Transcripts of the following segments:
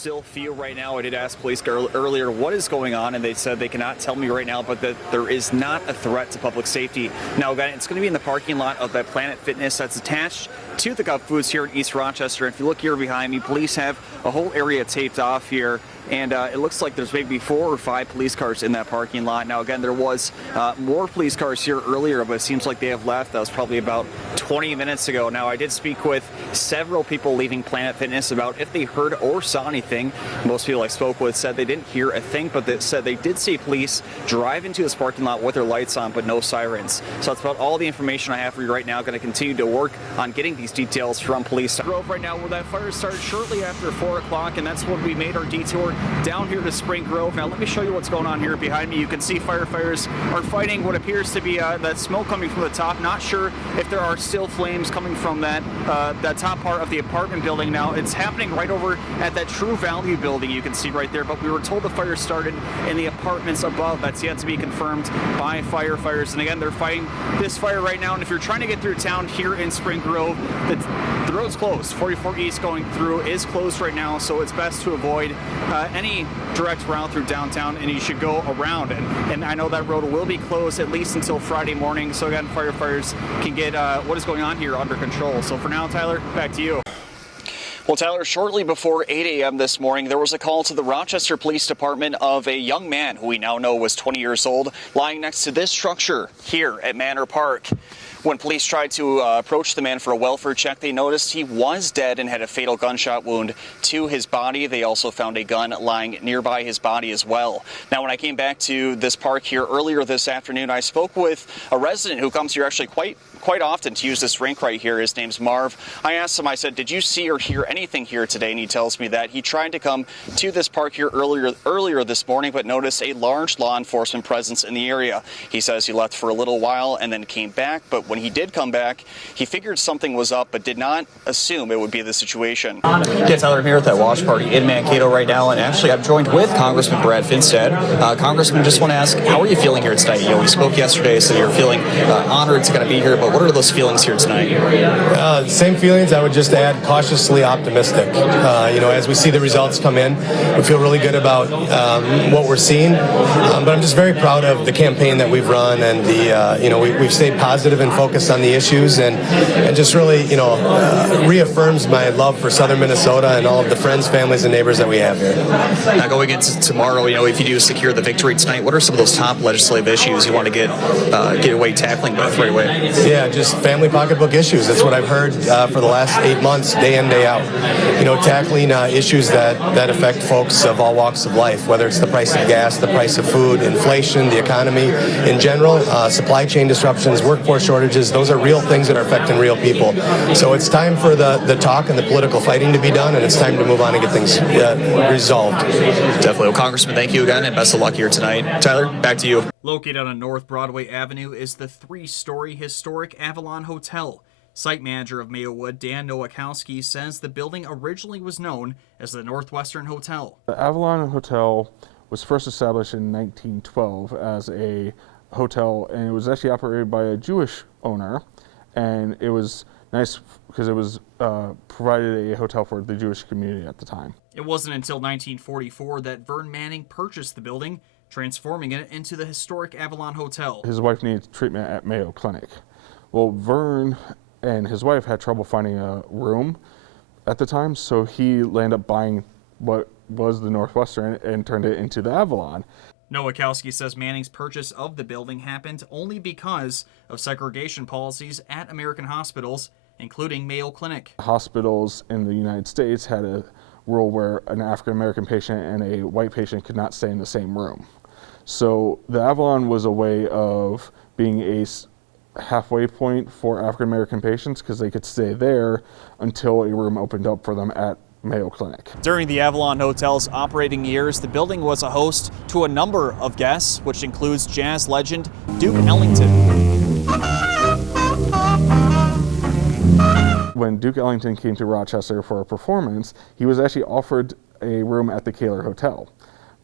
still feel right now. I did ask police earlier what is going on, and they said they cannot tell me right now, but that there is not a threat to public safety. Now, again, it's going to be in the parking lot of that Planet Fitness that's attached to the Gov Foods here in East Rochester. If you look here behind me, police have a whole area taped off here, and it looks like there's maybe 4 or 5 police cars in that parking lot. Now, again, there was more police cars here earlier, but it seems like they have left. That was probably about 20 minutes ago. Now, I did speak with several people leaving Planet Fitness about if they heard or saw anything. Most people I spoke with said they didn't hear a thing, but they said they did see police drive into this parking lot with their lights on, but no sirens. So that's about all the information I have for you right now. Going to continue to work on getting these details from police. Grove right now, where that fire started shortly after 4 o'clock, and that's when we made our detour down here to Spring Grove. Now, let me show you what's going on here behind me. You can see firefighters are fighting what appears to be that smoke coming from the top. Not sure if there are still flames coming from that top part of the apartment building. Now, it's happening right over at that True Value building you can see right there, but we were told the fire started in the apartments above. That's yet to be confirmed by firefighters. And again, they're fighting this fire right now. And if you're trying to get through town here in Spring Grove, the road's closed. 44 East going through is closed right now, so it's best to avoid any direct route through downtown, and you should go around. And I know that road will be closed at least until Friday morning, so again, firefighters can get what is going on here under control. So for now, Tyler, back to you. Well, Tyler, shortly before 8 a.m. this morning, there was a call to the Rochester Police Department of a young man who we now know was 20 years old, lying next to this structure here at Manor Park. When police tried to approach the man for a welfare check, they noticed he was dead and had a fatal gunshot wound to his body. They also found a gun lying nearby his body as well. Now, when I came back to this park here earlier this afternoon, I spoke with a resident who comes here actually quite often to use this rink right here. His name's Marv. I asked him, I said, did you see or hear anything here today? And he tells me that he tried to come to this park here earlier this morning, but noticed a large law enforcement presence in the area. He says he left for a little while and then came back, but when he did come back, he figured something was up, but did not assume it would be the situation. Yeah, Tyler, I'm here at that watch party in Mankato right now, and actually I'm joined with Congressman Brad Finstad. Congressman, just want to ask, how are you feeling here tonight? You know, we spoke yesterday, so you're feeling honored to kind of be here, but what are those feelings here tonight? Same feelings. I would just add cautiously optimistic. You know, as we see the results come in, we feel really good about what we're seeing. But I'm just very proud of the campaign that we've run, and we've stayed positive and focused on the issues, and just really, reaffirms my love for Southern Minnesota and all of the friends, families, and neighbors that we have here. Now, going into tomorrow, if you do secure the victory tonight, what are some of those top legislative issues you want to get away tackling with right away? Yeah, just family pocketbook issues. That's what I've heard for the last 8 months, day in, day out. Tackling issues that affect folks of all walks of life, whether it's the price of gas, the price of food, inflation, the economy in general, supply chain disruptions, workforce shortages. Those are real things that are affecting real people. So it's time for the talk and the political fighting to be done, and it's time to move on and get things resolved. Definitely. Well, Congressman, thank you again, and best of luck here tonight. Tyler, back to you. Located on North Broadway Avenue is the 3-story historic Avalon Hotel. Site manager of Mayowood, Dan Nowakowski, says the building originally was known as the Northwestern Hotel. The Avalon Hotel was first established in 1912 as a hotel, and it was actually operated by a Jewish owner, and it was nice because it was provided a hotel for the Jewish community at the time. It wasn't until 1944 that Vern Manning purchased the building, transforming it into the historic Avalon Hotel. His wife needed treatment at Mayo Clinic. Well, Vern and his wife had trouble finding a room at the time, so he landed up buying what was the Northwestern and turned it into the Avalon. Nowakowski says Manning's purchase of the building happened only because of segregation policies at American hospitals, including Mayo Clinic. Hospitals in the United States had a rule where an African-American patient and a white patient could not stay in the same room. So the Avalon was a way of being a halfway point for African-American patients because they could stay there until a room opened up for them at Mayo Clinic. During the Avalon Hotel's operating years, the building was a host to a number of guests, which includes jazz legend Duke Ellington. When Duke Ellington came to Rochester for a performance, he was actually offered a room at the Kaler Hotel,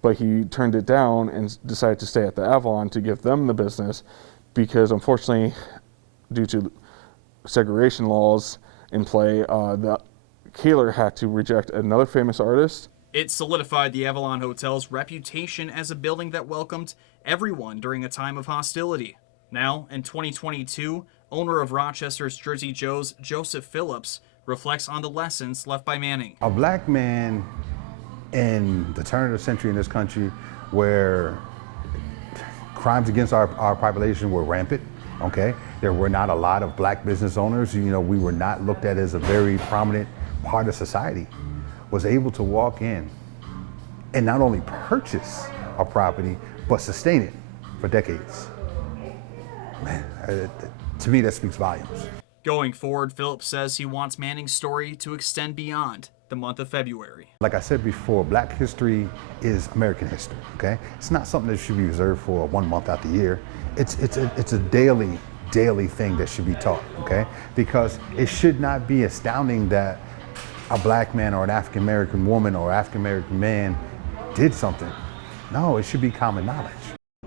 but he turned it down and decided to stay at the Avalon to give them the business because, unfortunately, due to segregation laws in play, the Kaler had to reject another famous artist. It solidified the Avalon Hotel's reputation as a building that welcomed everyone during a time of hostility. Now, in 2022, owner of Rochester's Jersey Joe's, Joseph Phillips, reflects on the lessons left by Manning. A black man in the turn of the century in this country, where crimes against our population were rampant, okay? There were not a lot of black business owners. You know, we were not looked at as a very prominent part of society. Was able to walk in and not only purchase a property, but sustain it for decades. Man, to me, that speaks volumes. Going forward, Phillips says he wants Manning's story to extend beyond the month of February. Like I said before, black history is American history, okay? It's not something that should be reserved for 1 month out the year. It's a daily thing that should be taught, okay? Because it should not be astounding that a black man or an African-American woman or African-American man did something. No, it should be common knowledge.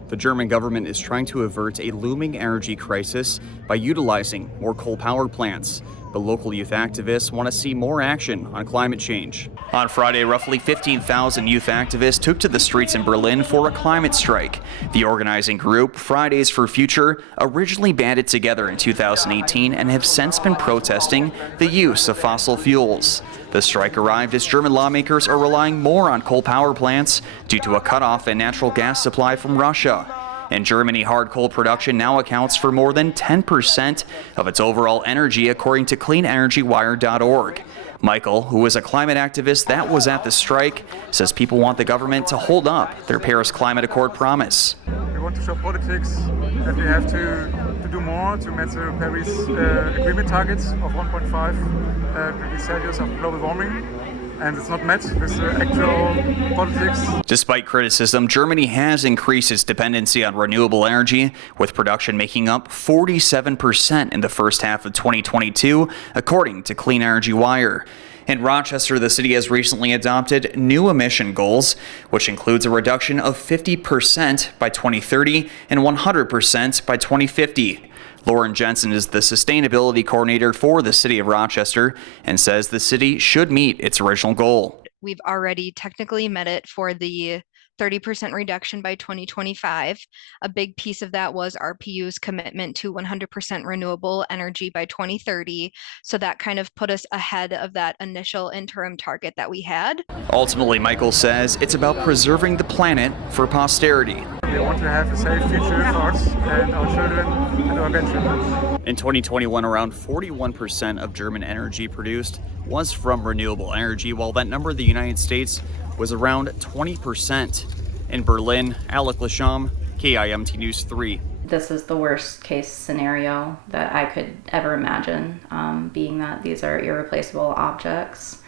The German government is trying to avert a looming energy crisis by utilizing more coal power plants. But local youth activists want to see more action on climate change. On Friday, roughly 15,000 youth activists took to the streets in Berlin for a climate strike. The organizing group, Fridays for Future, originally banded together in 2018 and have since been protesting the use of fossil fuels. The strike arrived as German lawmakers are relying more on coal power plants due to a cutoff in natural gas supply from Russia. In Germany, hard coal production now accounts for more than 10% of its overall energy, according to cleanenergywire.org. Michael, who is a climate activist that was at the strike, says people want the government to hold up their Paris Climate Accord promise. We want to show politics that we have to do more to meet the Paris Agreement targets of 1.5 degrees Celsius of global warming. And it's not met with the actual politics. Despite criticism, Germany has increased its dependency on renewable energy, with production making up 47% in the first half of 2022, according to Clean Energy Wire. In Rochester, the city has recently adopted new emission goals, which includes a reduction of 50% by 2030 and 100% by 2050. Lauren Jensen is the sustainability coordinator for the city of Rochester and says the city should meet its original goal. We've already technically met it for the 30% reduction by 2025. A big piece of that was RPU's commitment to 100% renewable energy by 2030. So that kind of put us ahead of that initial interim target that we had. Ultimately, Michael says it's about preserving the planet for posterity. We want to have a safe future for us and our children and our grandchildren. In 2021, around 41% of German energy produced was from renewable energy, while that number in the United States was around 20%. In Berlin, Alek LaShomb, KIMT News 3. This is the worst case scenario that I could ever imagine, being that these are irreplaceable objects.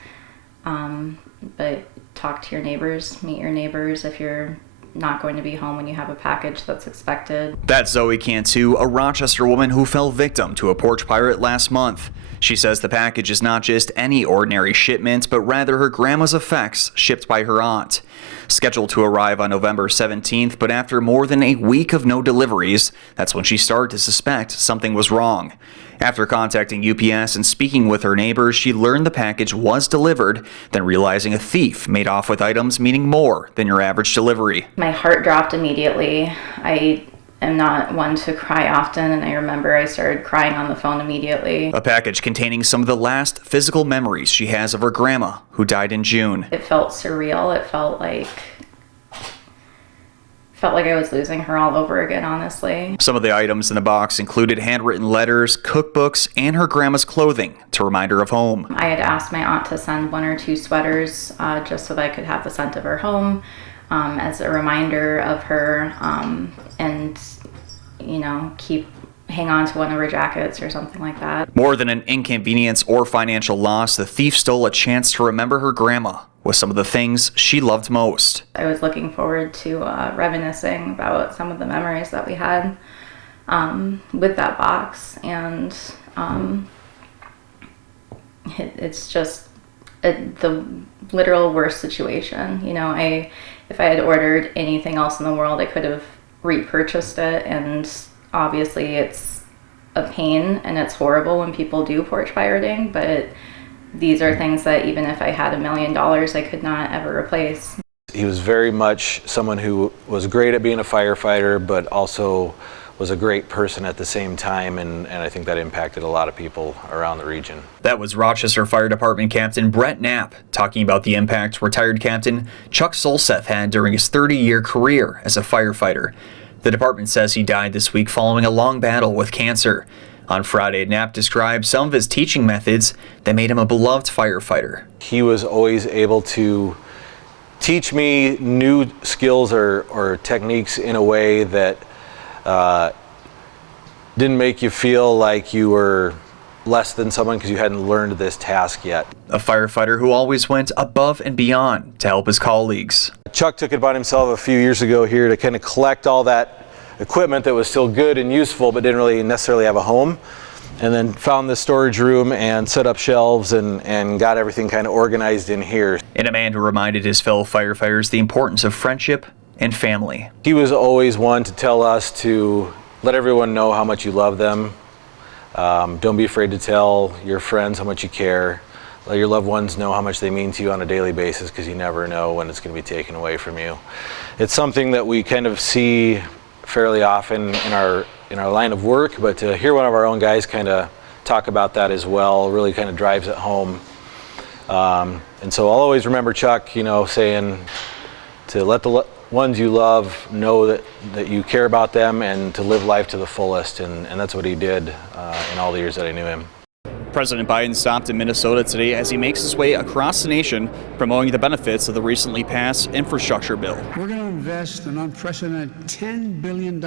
But talk to your neighbors, meet your neighbors if you're not going to be home when you have a package that's expected. That's Zoe Cantu, a Rochester woman who fell victim to a porch pirate last month. She says the package is not just any ordinary shipment, but rather her grandma's effects shipped by her aunt. Scheduled to arrive on November 17th, but after more than a week of no deliveries, that's when she started to suspect something was wrong. After contacting UPS and speaking with her neighbors, she learned the package was delivered, then realizing a thief made off with items meaning more than your average delivery. My heart dropped immediately. I am not one to cry often, and I remember I started crying on the phone immediately. A package containing some of the last physical memories she has of her grandma, who died in June. It felt surreal. It felt like I was losing her all over again, honestly. Some of the items in the box included handwritten letters, cookbooks, and her grandma's clothing to remind her of home. I had asked my aunt to send 1 or 2 sweaters just so that I could have the scent of her home as a reminder of her, and, you know, hang on to one of her jackets or something like that. More than an inconvenience or financial loss, the thief stole a chance to remember her grandma with some of the things she loved most. I was looking forward to reminiscing about some of the memories that we had with that box, and it's just the literal worst situation. You know, if I had ordered anything else in the world, I could have repurchased it, and obviously it's a pain and it's horrible when people do porch pirating, but these are things that even if I had $1 million, I could not ever replace. He was very much someone who was great at being a firefighter, but also was a great person at the same time, and I think that impacted a lot of people around the region. That was Rochester Fire Department Captain Brett Knapp talking about the impact retired Captain Chuck Solseth had during his 30-year career as a firefighter. The department says he died this week following a long battle with cancer. On Friday, Knapp described some of his teaching methods that made him a beloved firefighter. He was always able to teach me new skills or techniques in a way that didn't make you feel like you were less than someone because you hadn't learned this task yet. A firefighter who always went above and beyond to help his colleagues. Chuck took it upon himself a few years ago here to kind of collect all that equipment that was still good and useful but didn't really necessarily have a home, and then found this storage room and set up shelves and got everything kind of organized in here. And a man who reminded his fellow firefighters the importance of friendship and family. He was always one to tell us to let everyone know how much you love them. Don't be afraid to tell your friends how much you care. Let your loved ones know how much they mean to you on a daily basis, because you never know when it's going to be taken away from you. It's something that we kind of see fairly often in our line of work, but to hear one of our own guys kind of talk about that as well really kind of drives it home. And so I'll always remember Chuck, saying to let the ones you love know that you care about them and to live life to the fullest, and that's what he did in all the years that I knew him. President Biden stopped in Minnesota today as he makes his way across the nation, promoting the benefits of the recently passed infrastructure bill. We're going to invest an unprecedented $10 billion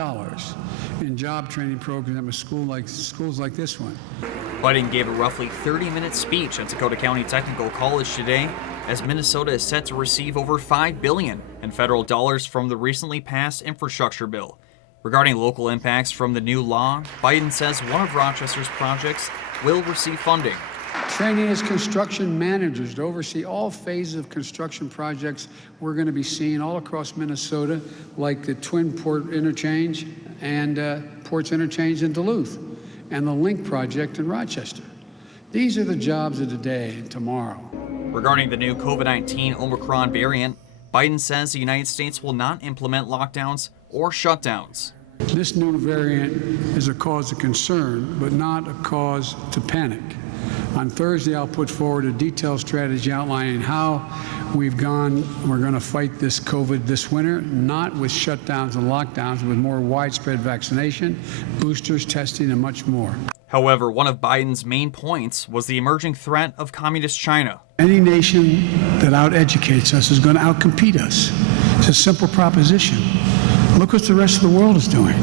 in job training programs at schools like this one. Biden gave a roughly 30-minute speech at Dakota County Technical College today, as Minnesota is set to receive over $5 billion in federal dollars from the recently passed infrastructure bill. Regarding local impacts from the new law, Biden says one of Rochester's projects will receive funding. Training as construction managers to oversee all phases of construction projects we're going to be seeing all across Minnesota, like the Twin Port Interchange and Ports Interchange in Duluth, and the Link project in Rochester. These are the jobs of today and tomorrow. Regarding the new COVID-19 Omicron variant, Biden says the United States will not implement lockdowns or shutdowns. This new variant is a cause of concern, but not a cause to panic. On Thursday, I'll put forward a detailed strategy outlining how we're going to fight this COVID this winter, not with shutdowns and lockdowns, with more widespread vaccination, boosters, testing, and much more. However, one of Biden's main points was the emerging threat of communist China. Any nation that out-educates us is going to outcompete us. It's a simple proposition. Look what the rest of the world is doing.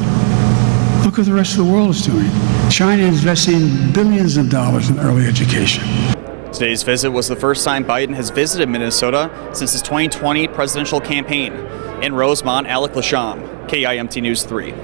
Look what the rest of the world is doing. China is investing billions of dollars in early education. Today's visit was the first time Biden has visited Minnesota since his 2020 presidential campaign. In Rosemont, Alek LaShomb, KIMT News 3.